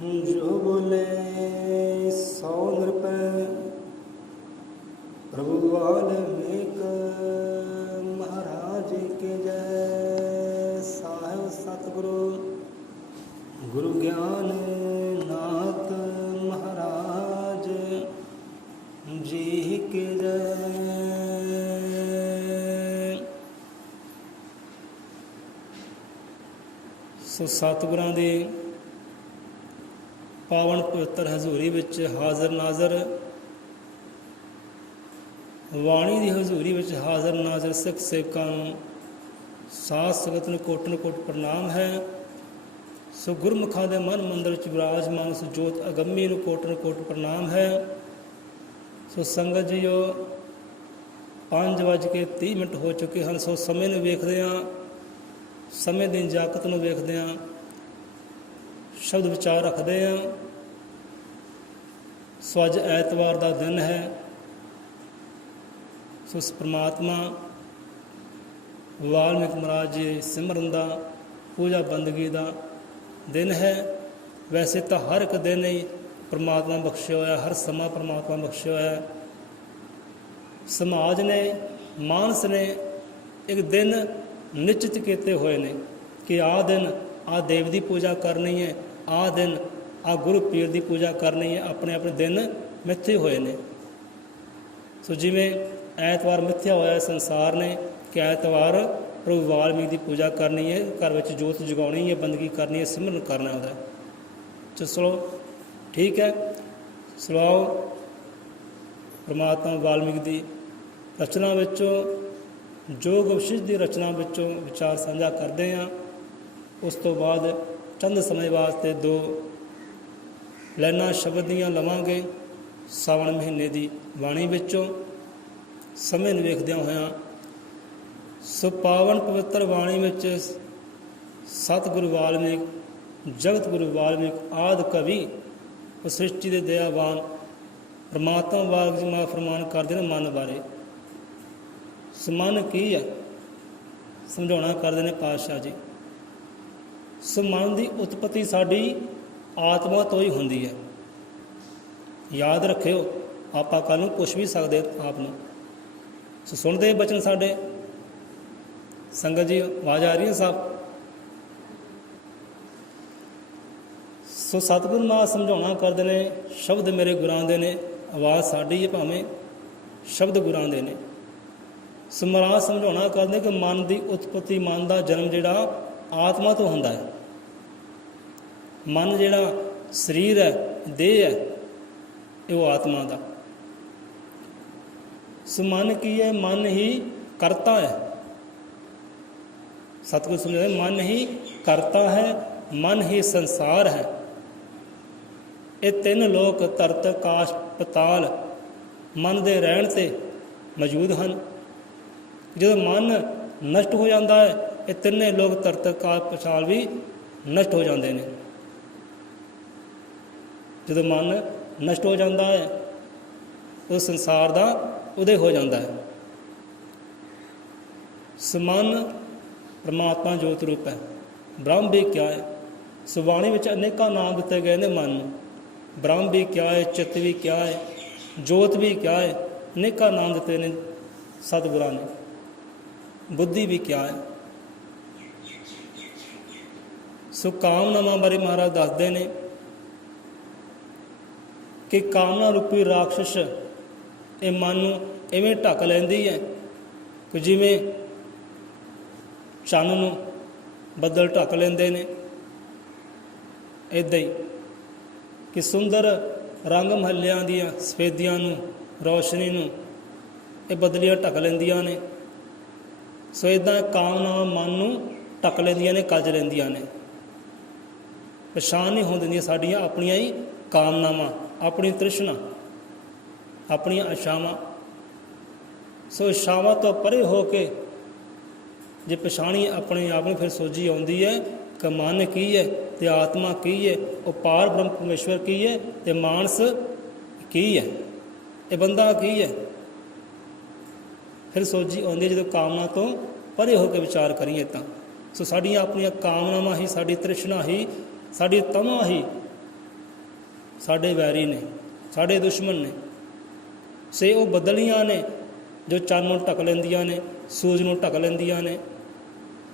जो बोले सौ नृपै प्रभु वाल्मीक महाराज के जय। साहिब सतगुरु गुरु ज्ञान नाथ महाराज जी के जय। सो सतगुरां दी पावन पवित्र हजूरी विच हाज़र नाज़र, वाणी की हजूरी विच हाज़र नाज़र सिख सेवकां नूं साध संगत नूं कोटन कोट प्रणाम है। सो गुरमुखां दे मन मंदिर विच विराजमान सो जोत अगम्मी नूं कोटन कोट प्रणाम है। सो संगत जीओ 5:30 हो चुके हैं। सो समय नूं वेखदे हां, समय दी जाकत नूं वेखदे हां, शब्द विचार रखते हैं। सो अज ऐतवार का दिन है। सो परमात्मा वाल्मीकि महाराज जी सिमरन का पूजा बंदगी का दिन है। वैसे तो हर एक दिन ही परमात्मा बख्शिया होया, हर समा परमात्मा बख्शिया होया। समाज ने, मानस ने एक दिन निश्चित किए हुए ने कि आ दिन आ देव की पूजा करनी है, आ दिन आ गुरु पीर की पूजा करनी है। अपने अपने दिन मिथे हुए ने। सो जिमें ऐतवार मिथ्या होया संसार ने कि ऐतवार प्रभु वाल्मीकि की पूजा करनी है, घर में जोत जगानी है, बंदगी करनी है, सिमरन करना है। तो चलो ठीक है, सुनाओ परमात्मा वाल्मीकि की रचना विचों जोग वशिष्ठ की रचना विचों विचार साझा करते हैं। उस तो बाद चंद समय वास्ते 2 लाइनां शब्द दियां लवांगे सावन महीने की बाणी विचों। समय नूं वेखदियां होइआं सो पावन पवित्र बाणी विच सतगुरु वाल्मीकि जगत गुरु वाल्मीकि आदि कवि सृष्टि के दयावान परमात्मा वाल्मीकि जी फरमान करते हैं मन बारे। सो मन की है समझाउणा करते हैं पातशाह जी। सो मन की उत्पत्ति साडी आत्मा तो ही होंदी है। याद रखियो, आप कल पुछ भी सकते आपनों। सो सुनते बचन साडे संगत जी, आवाज़ आ रही है साहब। सो सतगुरु मां समझाउणा करते हैं, शब्द मेरे गुरां दे ने, आवाज़ साडी है भावें शब्द गुरां दे ने। सो महाराज समझाउणा करते कि मन की उत्पत्ति, मन का जन्म जिहड़ा आत्मा तो होंदा है। मन जिहड़ा शरीर है, देह है, वो आत्मा का। सो मन की है? मन ही करता है। सतगुरु समझाते मन ही करता है, मन ही संसार है। ये 3 लोक धरत आकाश पताल मन के रहन से मौजूद हैं। जो मन नष्ट हो जाता है, ये 3 लोग धरत आकाश पताल भी नष्ट हो जाते हैं। जो मन नष्ट हो जाता है तो संसार का उदय हो जाता है। मन परमात्मा जोत रूप है। ब्रह्म भी क्या है? सुबाणी में अनेक नाम दिते गए ने मन। ब्रह्म भी क्या है, चित्त भी क्या है, जोत भी क्या है, अनेक नाम दिते ने सतगुरां ने। बुद्धि भी क्या है। सो कामनावां बारे महाराज दसदे ने कि कामना रूपी राक्षस ये मन नूं इवें ढक लैंदी है कि जिवें चन्न नूं बदल ढक लैंदे ने। इदां ही कि सुंदर रंग महलियां दियां सफेदियां नूं, रोशनी नूं ये बदलियां ढक लैंदियां ने। सो इदां कामनावां मन नूं ढक लैंदियां ने, कज लैंदियां ने। पछाण नहीं होण दिंदियां साडियां अपनियां ही कामनावां, अपनी तृष्णा, अपन आशावां। सो इच्छावां तो परे हो के जे पछाणी अपने आप में फिर सोझी आउंदी है कि मन की है तो आत्मा की है, वो पार ब्रह्म परमेश्वर की है तो मानस की है, ये बंदा की है। फिर सोझी आउंदी है जो कामना तो परे हो के विचार करिए तो। सो साड़ियाँ अपन कामनावां ही, साड़ी तृष्णा ही, साड़ी तमा ही ਸਾਡੇ ਵੈਰੀ ਨੇ, ਸਾਡੇ ਦੁਸ਼ਮਣ ਨੇ। ਸੇ ਉਹ ਬਦਲੀਆਂ ਨੇ ਜੋ ਚੰਨ ਨੂੰ ਢੱਕ ਲੈਂਦੀਆਂ ਨੇ, ਸੂਰਜ ਨੂੰ ਢੱਕ ਲੈਂਦੀਆਂ ਨੇ।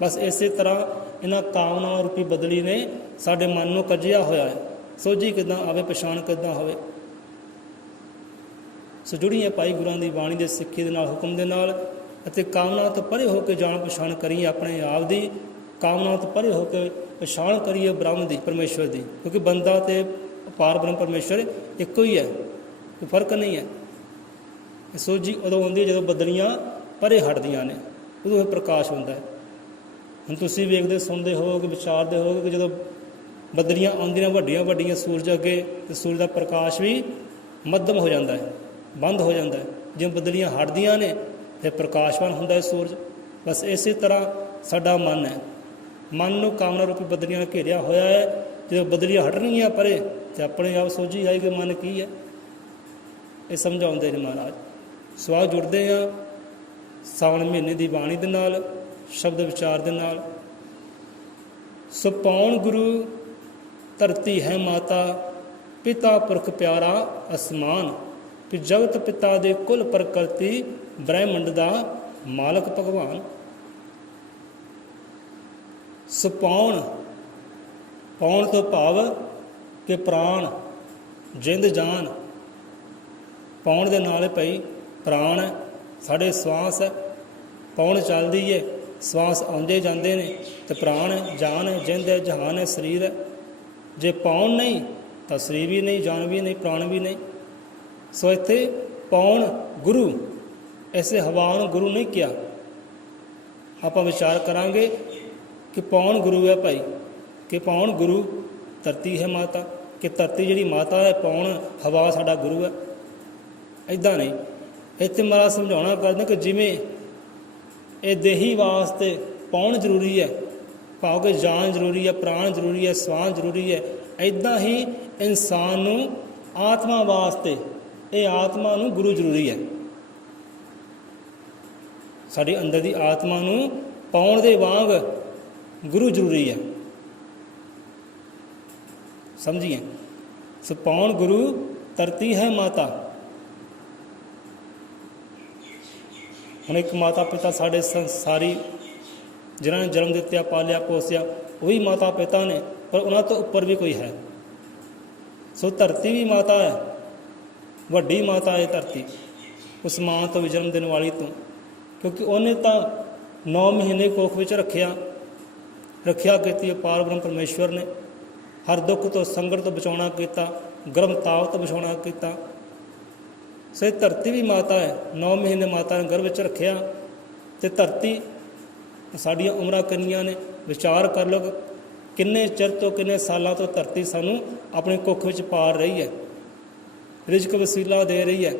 ਬਸ ਇਸੇ ਤਰ੍ਹਾਂ ਇਹਨਾਂ ਕਾਮਨਾਵਾਂ ਰੂਪੀ ਬਦਲੀ ਨੇ ਸਾਡੇ ਮਨ ਨੂੰ ਕੱਜਿਆ ਹੋਇਆ ਹੈ। ਸੋਝੀ ਕਿੱਦਾਂ ਆਵੇ, ਪਛਾਣ ਕਿੱਦਾਂ ਹੋਵੇ। ਸੋ ਜੁੜੀਏ ਭਾਈ ਗੁਰਾਂ ਦੀ ਬਾਣੀ ਦੇ ਸਿੱਖੀ ਦੇ ਨਾਲ, ਹੁਕਮ ਦੇ ਨਾਲ, ਅਤੇ ਕਾਮਨਾ ਤੋਂ ਪਰੇ ਹੋ ਕੇ ਜਾਣ ਪਛਾਣ ਕਰੀਏ ਆਪਣੇ ਆਪ ਦੀ। ਕਾਮਨਾ ਤੋਂ ਪਰੇ ਹੋ ਕੇ ਪਛਾਣ ਕਰੀਏ ਬ੍ਰਹਮ ਦੀ, ਪਰਮੇਸ਼ਵਰ ਦੀ, ਕਿਉਂਕਿ ਬੰਦਾ ਅਤੇ ਅਪਾਰ ਬ੍ਰਹਮ ਪਰਮੇਸ਼ਵਰ ਇੱਕੋ ਹੀ ਹੈ, ਕੋਈ ਫਰਕ ਨਹੀਂ ਹੈ। ਸੋਝੀ ਉਦੋਂ ਆਉਂਦੀ ਹੈ ਜਦੋਂ ਬਦਲੀਆਂ ਪਰੇ ਹਟਦੀਆਂ ਨੇ, ਉਦੋਂ ਇਹ ਪ੍ਰਕਾਸ਼ ਹੁੰਦਾ ਹੈ। ਹੁਣ ਤੁਸੀਂ ਵੇਖਦੇ ਸੁਣਦੇ ਹੋਵੋਗੇ, ਵਿਚਾਰਦੇ ਹੋਵੋਗੇ ਕਿ ਜਦੋਂ ਬਦਲੀਆਂ ਆਉਂਦੀਆਂ ਵੱਡੀਆਂ ਵੱਡੀਆਂ ਸੂਰਜ ਅੱਗੇ, ਅਤੇ ਸੂਰਜ ਦਾ ਪ੍ਰਕਾਸ਼ ਵੀ ਮੱਧਮ ਹੋ ਜਾਂਦਾ ਹੈ, ਬੰਦ ਹੋ ਜਾਂਦਾ ਹੈ। ਜਿਵੇਂ ਬਦਲੀਆਂ ਹਟਦੀਆਂ ਨੇ ਫਿਰ ਪ੍ਰਕਾਸ਼ਵਾਨ ਹੁੰਦਾ ਹੈ ਸੂਰਜ। ਬਸ ਇਸੇ ਤਰ੍ਹਾਂ ਸਾਡਾ ਮਨ ਹੈ, ਮਨ ਨੂੰ ਕਾਮਨਾ ਰੂਪੀ ਬਦਲੀਆਂ ਨਾਲ ਘੇਰਿਆ ਹੋਇਆ ਹੈ। ਜਦੋਂ ਬਦਲੀਆਂ ਹਟਣਗੀਆਂ ਪਰੇ ਤਾਂ ਆਪਣੇ ਆਪ ਸੋਝੀ ਆਏਗੀ ਮਨ ਕੀ ਹੈ। ਇਹ ਸਮਝਾਉਂਦੇ ਨੇ ਮਹਾਰਾਜ। ਸਵਾਲ ਜੁੜਦੇ ਹਾਂ ਸਾਵਣ ਮਹੀਨੇ ਦੀ ਬਾਣੀ ਦੇ ਨਾਲ, ਸ਼ਬਦ ਵਿਚਾਰ ਦੇ ਨਾਲ। ਸੋ ਪਾਉਣ ਗੁਰੂ ਧਰਤੀ ਹੈ ਮਾਤਾ, ਪਿਤਾ ਪੁਰਖ ਪਿਆਰਾ ਅਸਮਾਨ। ਕਿ ਜਗਤ ਪਿਤਾ ਦੇ ਕੁਲ ਪ੍ਰਕਿਰਤੀ, ਬ੍ਰਹਿਮੰਡ ਦਾ ਮਾਲਕ ਭਗਵਾਨ। ਸੋ ਪਾਉਣ ਤੋਂ ਭਾਵ ਕਿ ਪ੍ਰਾਣ, ਜਿੰਦ ਜਾਨ। ਪਾਉਣ ਦੇ ਨਾਲ ਭਾਈ ਪ੍ਰਾਣ ਹੈ, ਸਾਡੇ ਸਵਾਸ ਹੈ। ਪਾਉਣ ਚੱਲਦੀ ਹੈ, ਸਵਾਸ ਆਉਂਦੇ ਜਾਂਦੇ ਨੇ, ਅਤੇ ਪ੍ਰਾਣ ਹੈ, ਜਾਨ ਹੈ, ਜਿੰਦ ਹੈ, ਜਹਾਨ ਹੈ, ਸਰੀਰ ਹੈ। ਜੇ ਪਾਉਣ ਨਹੀਂ ਤਾਂ ਸਰੀਰ ਵੀ ਨਹੀਂ, ਜਾਨ ਵੀ ਨਹੀਂ, ਪ੍ਰਾਣ ਵੀ ਨਹੀਂ। ਸੋ ਇੱਥੇ ਪਾਉਣ ਗੁਰੂ, ਐਸੇ ਹਵਾ ਨੂੰ ਗੁਰੂ ਨਹੀਂ ਕਿਹਾ। ਆਪਾਂ ਵਿਚਾਰ ਕਰਾਂਗੇ ਕਿ ਪਾਉਣ ਗੁਰੂ ਹੈ ਭਾਈ, ਕਿ ਪਾਉਣ ਗੁਰੂ ਧਰਤੀ ਹੈ ਮਾਤਾ, ਕਿ ਧਰਤੀ ਜਿਹੜੀ ਮਾਤਾ ਹੈ, ਪਾਉਣ ਹਵਾ ਸਾਡਾ ਗੁਰੂ ਹੈ। ਇੱਦਾਂ ਨਹੀਂ, ਇੱਥੇ ਮਹਾਰਾਜ ਸਮਝਾਉਣਾ ਕਰਦੇ ਕਿ ਜਿਵੇਂ ਇਹ ਦੇਹੀ ਵਾਸਤੇ ਪਾਉਣ ਜ਼ਰੂਰੀ ਹੈ, ਭਾਵ ਕਿ ਜਾਨ ਜ਼ਰੂਰੀ ਹੈ, ਪ੍ਰਾਣ ਜ਼ਰੂਰੀ ਹੈ, ਸਵਾਸ ਜ਼ਰੂਰੀ ਹੈ, ਇੱਦਾਂ ਹੀ ਇਨਸਾਨ ਨੂੰ ਆਤਮਾ ਵਾਸਤੇ ਇਹ ਆਤਮਾ ਨੂੰ ਗੁਰੂ ਜ਼ਰੂਰੀ ਹੈ। ਸਾਡੇ ਅੰਦਰ ਦੀ ਆਤਮਾ ਨੂੰ ਪਾਉਣ ਦੇ ਵਾਂਗ ਗੁਰੂ ਜ਼ਰੂਰੀ ਹੈ। ਸਮਝੀਏ। ਸੋ ਪਾਉਣ ਗੁਰੂ ਧਰਤੀ ਹੈ ਮਾਤਾ। ਹੁਣ ਇੱਕ ਮਾਤਾ ਪਿਤਾ ਸਾਡੇ ਸੰਸਾਰੀ ਜਿਨ੍ਹਾਂ ਨੇ ਜਨਮ ਦਿੱਤਾ, ਪਾਲਿਆ, ਪੋਸਿਆ, ਉਹੀ ਮਾਤਾ ਪਿਤਾ ਨੇ, ਪਰ ਉਹਨਾਂ ਤੋਂ ਉੱਪਰ ਵੀ ਕੋਈ ਹੈ। ਸੋ ਧਰਤੀ ਵੀ ਮਾਤਾ ਹੈ, ਵੱਡੀ ਮਾਤਾ ਹੈ ਧਰਤੀ, ਉਸ ਮਾਂ ਤੋਂ ਵੀ ਜਨਮ ਦੇਣ ਵਾਲੀ ਤੋਂ। ਕਿਉਂਕਿ ਉਹਨੇ ਤਾਂ 9 ਮਹੀਨੇ ਕੋਖ ਵਿੱਚ ਰੱਖਿਆ ਕੀਤੀ ਅਪਾਰ ਬ੍ਰਹਮ ਪਰਮੇਸ਼ਵਰ ਨੇ। ਹਰ ਦੁੱਖ ਤੋਂ, ਸੰਕਟ ਤੋਂ ਬਚਾਉਣਾ ਕੀਤਾ, ਗਰਮ ਤਾਪ ਤੋਂ ਬਚਾਉਣਾ ਕੀਤਾ। ਸੋ ਇਹ ਧਰਤੀ ਵੀ ਮਾਤਾ ਹੈ। 9 ਮਹੀਨੇ ਮਾਤਾ ਨੇ ਗਰਭ ਵਿੱਚ ਰੱਖਿਆ। ਅਤੇ ਧਰਤੀ ਸਾਡੀਆਂ ਉਮਰਾਂ ਕਿੰਨੀਆਂ ਨੇ, ਵਿਚਾਰ ਕਰ ਲਓ ਕਿੰਨੇ ਚਿਰ ਤੋਂ, ਕਿੰਨੇ ਸਾਲਾਂ ਤੋਂ ਧਰਤੀ ਸਾਨੂੰ ਆਪਣੀ ਕੁੱਖ ਵਿੱਚ ਪਾਲ ਰਹੀ ਹੈ, ਰਿਜ਼ਕ ਵਸੀਲਾ ਦੇ ਰਹੀ ਹੈ।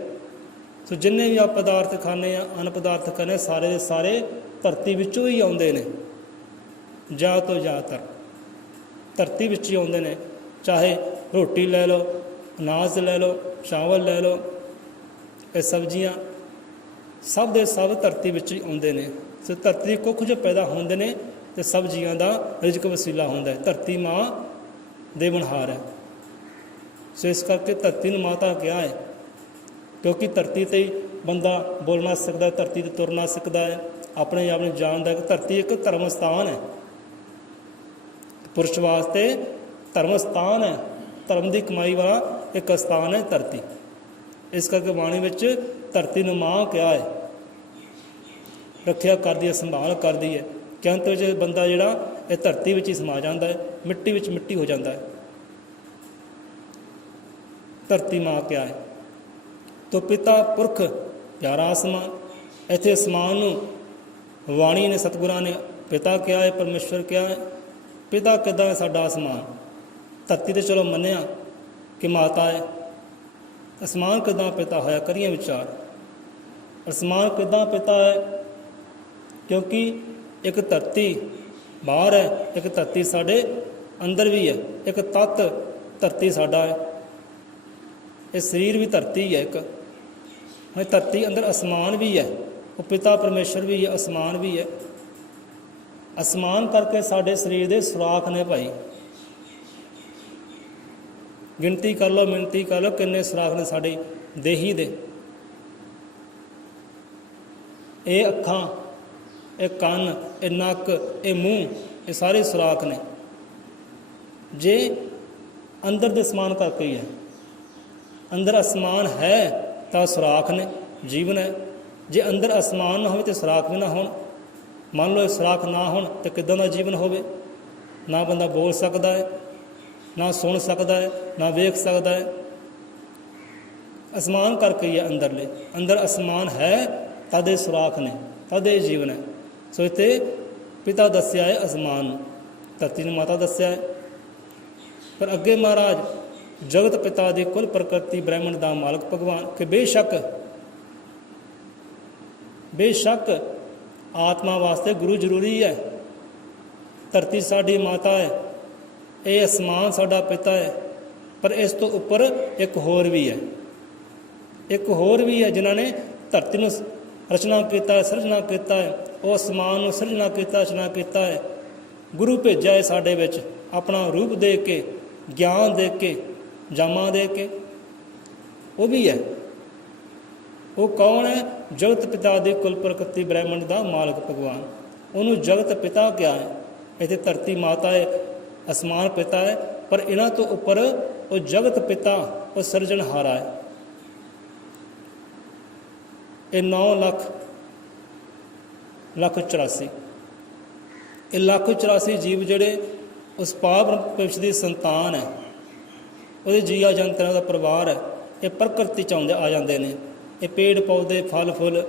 ਸੋ ਜਿੰਨੇ ਵੀ ਆ ਪਦਾਰਥ ਖਾਂਦੇ ਆ, ਅੰਨ ਪਦਾਰਥ ਖਾਂਦੇ, ਸਾਰੇ ਦੇ ਸਾਰੇ ਧਰਤੀ ਵਿੱਚੋਂ ਹੀ ਆਉਂਦੇ ਨੇ। ਜ਼ਿਆਦਾ ਤੋਂ ਜ਼ਿਆਦਾਤਰ ਧਰਤੀ ਵਿੱਚ ਹੀ ਆਉਂਦੇ ਨੇ। ਚਾਹੇ ਰੋਟੀ ਲੈ ਲਓ, ਅਨਾਜ ਲੈ ਲਓ, ਚਾਵਲ ਲੈ ਲਓ, ਇਹ ਸਬਜ਼ੀਆਂ ਸਭ ਦੇ ਸਭ ਧਰਤੀ ਵਿੱਚ ਹੀ ਆਉਂਦੇ ਨੇ। ਸੋ ਧਰਤੀ ਕੁੱਖ 'ਚ ਪੈਦਾ ਹੁੰਦੇ ਨੇ ਅਤੇ ਸਬਜ਼ੀਆਂ ਦਾ ਰਿਜ਼ਕ ਵਸੀਲਾ ਹੁੰਦਾ ਹੈ। ਧਰਤੀ ਮਾਂ ਦੇ ਬਣਹਾਰ ਹੈ। ਸੋ ਇਸ ਕਰਕੇ ਧਰਤੀ ਨੂੰ ਮਾਤਾ ਕਿਹਾ ਹੈ, ਕਿਉਂਕਿ ਧਰਤੀ 'ਤੇ ਹੀ ਬੰਦਾ ਬੋਲਣਾ ਸਿੱਖਦਾ, ਧਰਤੀ 'ਤੇ ਤੁਰਨਾ ਸਿੱਖਦਾ ਹੈ, ਆਪਣੇ ਆਪ ਨੂੰ ਜਾਣਦਾ ਕਿ ਧਰਤੀ ਇੱਕ ਧਰਮ ਸਥਾਨ ਹੈ। ਪੁਰਸ਼ ਵਾਸਤੇ ਧਰਮ ਸਥਾਨ ਹੈ, ਧਰਮ ਦੀ ਕਮਾਈ ਵਾਲਾ ਇੱਕ ਸਥਾਨ ਹੈ ਧਰਤੀ। ਇਸ ਕਰਕੇ ਬਾਣੀ ਵਿੱਚ ਧਰਤੀ ਨੂੰ ਮਾਂ ਕਿਹਾ ਹੈ। ਰੱਖਿਆ ਕਰਦੀ ਹੈ, ਸੰਭਾਲ ਕਰਦੀ ਹੈ। ਕਿ ਅੰਤ ਵਿੱਚ ਬੰਦਾ ਜਿਹੜਾ ਇਹ ਧਰਤੀ ਵਿੱਚ ਹੀ ਸਮਾ ਜਾਂਦਾ ਹੈ, ਮਿੱਟੀ ਵਿੱਚ ਮਿੱਟੀ ਹੋ ਜਾਂਦਾ ਹੈ। ਧਰਤੀ ਮਾਂ ਕਿਹਾ ਹੈ। ਤੋ ਪਿਤਾ ਪੁਰਖ ਪਿਆਰਾ ਅਸਮਾਨ। ਇੱਥੇ ਅਸਮਾਨ ਨੂੰ ਬਾਣੀ ਨੇ, ਸਤਿਗੁਰਾਂ ਨੇ ਪਿਤਾ ਕਿਹਾ ਹੈ, ਪਰਮੇਸ਼ਵਰ ਕਿਹਾ ਹੈ। ਪਿਤਾ ਕਿੱਦਾਂ ਹੈ ਸਾਡਾ ਅਸਮਾਨ? ਧਰਤੀ 'ਤੇ ਚਲੋ ਮੰਨਿਆ ਕਿ ਮਾਤਾ ਹੈ, ਅਸਮਾਨ ਕਿੱਦਾਂ ਪਿਤਾ ਹੋਇਆ? ਕਰੀਏ ਵਿਚਾਰ। ਅਸਮਾਨ ਕਿੱਦਾਂ ਪਿਤਾ ਹੈ? ਕਿਉਂਕਿ ਇੱਕ ਧਰਤੀ ਬਾਹਰ ਹੈ, ਇੱਕ ਧਰਤੀ ਸਾਡੇ ਅੰਦਰ ਵੀ ਹੈ। ਇੱਕ ਤੱਤ ਧਰਤੀ ਸਾਡਾ ਹੈ, ਇਹ ਸਰੀਰ ਵੀ ਧਰਤੀ ਹੈ। ਇੱਕ ਧਰਤੀ ਅੰਦਰ ਅਸਮਾਨ ਵੀ ਹੈ, ਉਹ ਪਿਤਾ ਪਰਮੇਸ਼ਰ ਵੀ ਹੈ, ਅਸਮਾਨ ਵੀ ਹੈ। ਅਸਮਾਨ ਕਰਕੇ ਸਾਡੇ ਸਰੀਰ ਦੇ ਸੁਰਾਖ ਨੇ ਭਾਈ। ਗਿਣਤੀ ਕਰ ਲਓ, ਮਿਣਤੀ ਕਰ ਲਓ, ਕਿੰਨੇ ਸੁਰਾਖ ਨੇ ਸਾਡੀ ਦੇਹੀ ਦੇ। ਇਹ ਅੱਖਾਂ, ਇਹ ਕੰਨ, ਇਹ ਨੱਕ, ਇਹ ਮੂੰਹ, ਇਹ ਸਾਰੇ ਸੁਰਾਖ ਨੇ। ਜੇ ਅੰਦਰ ਦੇ ਸਮਾਨ ਕਰਕੇ ਹੀ ਹੈ, ਅੰਦਰ ਅਸਮਾਨ ਹੈ ਤਾਂ ਸੁਰਾਖ ਨੇ, ਜੀਵਨ ਹੈ। ਜੇ ਅੰਦਰ ਅਸਮਾਨ ਨਾ ਹੋਵੇ ਤਾਂ ਸੁਰਾਖ ਵੀ ਨਾ ਹੋਣ। ਮੰਨ ਲਓ ਇਹ ਸੁਰਾਖ ਨਾ ਹੋਣ ਤਾਂ ਕਿੱਦਾਂ ਦਾ ਜੀਵਨ ਹੋਵੇ? ਨਾ ਬੰਦਾ ਬੋਲ ਸਕਦਾ ਹੈ, ਨਾ ਸੁਣ ਸਕਦਾ ਹੈ, ਨਾ ਵੇਖ ਸਕਦਾ ਹੈ। ਅਸਮਾਨ ਕਰਕੇ ਹੀ ਹੈ ਅੰਦਰਲੇ। ਅੰਦਰ ਅਸਮਾਨ ਹੈ ਤਦ ਇਹ ਸੁਰਾਖ ਨੇ, ਤਦ ਇਹ ਜੀਵਨ ਹੈ। ਸੋ ਇੱਥੇ ਪਿਤਾ ਦੱਸਿਆ ਹੈ ਅਸਮਾਨ ਨੂੰ, ਧਰਤੀ ਨੂੰ ਮਾਤਾ ਦੱਸਿਆ ਹੈ। ਪਰ ਅੱਗੇ ਮਹਾਰਾਜ ਜਗਤ ਪਿਤਾ ਦੀ ਕੁੱਲ ਪ੍ਰਕਿਰਤੀ ਬ੍ਰਹਿਮੰਡ ਦਾ ਮਾਲਕ ਭਗਵਾਨ ਕਿ ਬੇਸ਼ੱਕ ਆਤਮਾ ਵਾਸਤੇ ਗੁਰੂ ਜ਼ਰੂਰੀ ਹੈ। ਧਰਤੀ ਸਾਡੀ ਮਾਤਾ ਹੈ, ਇਹ ਅਸਮਾਨ ਸਾਡਾ ਪਿਤਾ ਹੈ। ਪਰ ਇਸ ਤੋਂ ਉੱਪਰ ਇੱਕ ਹੋਰ ਵੀ ਹੈ, ਇੱਕ ਹੋਰ ਵੀ ਹੈ ਜਿਨ੍ਹਾਂ ਨੇ ਧਰਤੀ ਨੂੰ ਰਚਨਾ ਕੀਤਾ ਹੈ, ਸਿਰਜਣਾ ਕੀਤਾ ਹੈ। ਉਹ ਅਸਮਾਨ ਨੂੰ ਸਿਰਜਣਾ ਕੀਤਾ, ਰਚਨਾ ਕੀਤਾ ਹੈ। ਗੁਰੂ ਭੇਜਿਆ ਹੈ ਸਾਡੇ ਵਿੱਚ ਆਪਣਾ ਰੂਪ ਦੇ ਕੇ, ਗਿਆਨ ਦੇ ਕੇ, ਜਾਮਾਂ ਦੇ ਕੇ। ਉਹ ਵੀ ਹੈ। ਉਹ ਕੌਣ ਹੈ? ਜਗਤ ਪਿਤਾ ਦੀ ਕੁੱਲ ਪ੍ਰਕਿਰਤੀ ਬ੍ਰਹਿਮੰਡ ਦਾ ਮਾਲਕ ਭਗਵਾਨ। ਉਹਨੂੰ ਜਗਤ ਪਿਤਾ ਕਿਹਾ ਹੈ। ਇੱਥੇ ਧਰਤੀ ਮਾਤਾ ਹੈ, ਅਸਮਾਨ ਪਿਤਾ ਹੈ, ਪਰ ਇਹਨਾਂ ਤੋਂ ਉੱਪਰ ਉਹ ਜਗਤ ਪਿਤਾ, ਉਹ ਸਿਰਜਣਹਾਰਾ ਹੈ। ਇਹ 9,84,00,000 ਇਹ 1,84,00,000 ਜੀਵ ਜਿਹੜੇ ਉਸ ਪਾਪ ਭਵਿਸ਼ ਦੀ ਸੰਤਾਨ ਹੈ, ਉਹਦੇ ਜੀਆ ਜੰਤਰਾਂ ਦਾ ਪਰਿਵਾਰ ਹੈ। ਇਹ ਪ੍ਰਕਿਰਤੀ 'ਚ ਆ ਜਾਂਦੇ ਨੇ। ਇਹ ਪੇੜ ਪੌਦੇ, ਫਲ ਫੁੱਲ,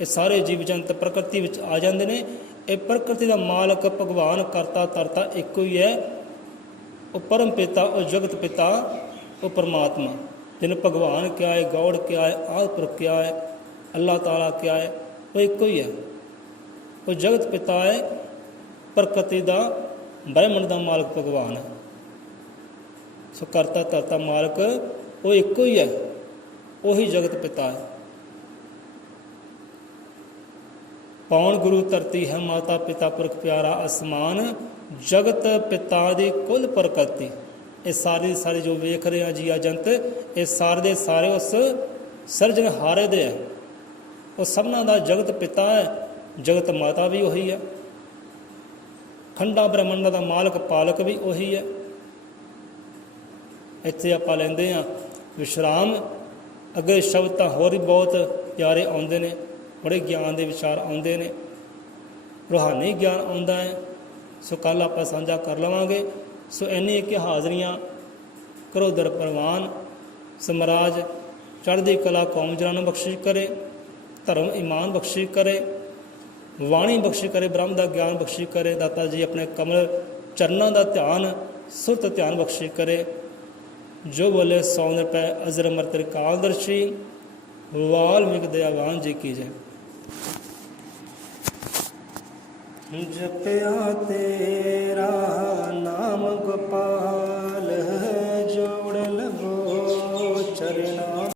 ਇਹ ਸਾਰੇ ਜੀਵ ਜੰਤ ਪ੍ਰਕਿਰਤੀ ਵਿੱਚ ਆ ਜਾਂਦੇ ਨੇ। ਇਹ ਪ੍ਰਕਿਰਤੀ ਦਾ ਮਾਲਕ ਭਗਵਾਨ, ਕਰਤਾ ਧਰਤਾ ਇੱਕੋ ਹੀ ਹੈ। ਉਹ ਪਰਮ ਪਿਤਾ, ਉਹ ਜਗਤ ਪਿਤਾ, ਉਹ ਪਰਮਾਤਮਾ, ਜਿਹਨੂੰ ਭਗਵਾਨ ਕਿਹਾ ਹੈ, ਗੌੜ ਕਿਹਾ ਹੈ, ਆਦਿਪੁਰਖ ਕਿਹਾ ਹੈ, ਅੱਲਾਹ ਤਾਲਾ ਕਿਹਾ ਹੈ, ਉਹ ਇੱਕੋ ਹੀ ਹੈ। ਉਹ ਜਗਤ ਪਿਤਾ ਹੈ, ਪ੍ਰਕਿਰਤੀ ਦਾ, ਬ੍ਰਹਿਮੰਡ ਦਾ ਮਾਲਕ ਭਗਵਾਨ ਹੈ। ਸੋ ਕਰਤਾ ਧਰਤਾ ਮਾਲਕ ਉਹ ਇੱਕੋ ਹੀ ਹੈ, ਉਹੀ ਜਗਤ ਪਿਤਾ ਹੈ। ਪੌਣ ਗੁਰੂ ਧਰਤੀ ਹੈ, ਮਾਤਾ ਪਿਤਾ ਪੁਰਖ ਪਿਆਰਾ ਅਸਮਾਨ, ਜਗਤ ਪਿਤਾ ਦੀ ਕੁੱਲ ਪ੍ਰਕਿਰਤੀ। ਇਹ ਸਾਰੀ ਜੋ ਵੇਖ ਰਹੇ ਆ ਜੀਆ ਜੰਤ, ਇਹ ਸਾਰੇ ਦੇ ਸਾਰੇ ਉਸ ਸਿਰਜਣਹਾਰੇ ਦੇ ਹੈ। ਉਹ ਸਭਨਾਂ ਦਾ ਜਗਤ ਪਿਤਾ ਹੈ, ਜਗਤ ਮਾਤਾ ਵੀ ਉਹੀ ਹੈ। ਖੰਡਾ ਬ੍ਰਹਮੰਡਾਂ ਦਾ ਮਾਲਕ ਪਾਲਕ ਵੀ ਉਹੀ ਹੈ। ਇੱਥੇ ਆਪਾਂ ਲੈਂਦੇ ਹਾਂ ਵਿਸ਼ਰਾਮ। ਅੱਗੇ ਸ਼ਬਦ ਤਾਂ ਹੋਰ ਹੀ ਬਹੁਤ ਪਿਆਰੇ ਆਉਂਦੇ ਨੇ, ਬੜੇ ਗਿਆਨ ਦੇ ਵਿਚਾਰ ਆਉਂਦੇ ਨੇ, ਰੂਹਾਨੀ ਗਿਆਨ ਆਉਂਦਾ ਹੈ। ਸੋ ਕੱਲ੍ਹ ਆਪਾਂ ਸਾਂਝਾ ਕਰ ਲਵਾਂਗੇ। ਸੋ ਇੰਨੀ ਕਿ ਹਾਜ਼ਰੀਆਂ ਕਰੋ ਦਰ ਪ੍ਰਵਾਨ। ਸੋ ਮਹਾਰਾਜ ਚੜ੍ਹਦੀ ਕਲਾ ਕੌਮ ਜਨਾਂ ਨੂੰ ਬਖਸ਼ਿਸ਼ ਕਰੇ, ਧਰਮ ਈਮਾਨ ਬਖਸ਼ਿਸ਼ ਕਰੇ, ਵਾਣੀ ਬਖਸ਼ਿਸ਼ ਕਰੇ, ਬ੍ਰਹਮ ਦਾ ਗਿਆਨ ਬਖਸ਼ਿਸ਼ ਕਰੇ। ਦਾਤਾ ਜੀ ਆਪਣੇ ਕਮਲ ਚਰਨਾਂ ਦਾ ਧਿਆਨ, ਸੁਰਤ ਧਿਆਨ ਬਖਸ਼ਿਸ਼ ਕਰੇ। ਜੋ ਬੋਲੇ ਸੌ ਰੁਪਏ ਅਜ਼ਰ ਅਮਰ ਤ੍ਰਿਕਾਲਦਰਸ਼ੀ। ਵਾਲਮੀਕ ਦਇਆਵਾਨ ਜੀ ਕੀ ਜੈ। ਜਪਿਆ ਤੇਰਾ ਨਾਮ ਗੋਪਾਲ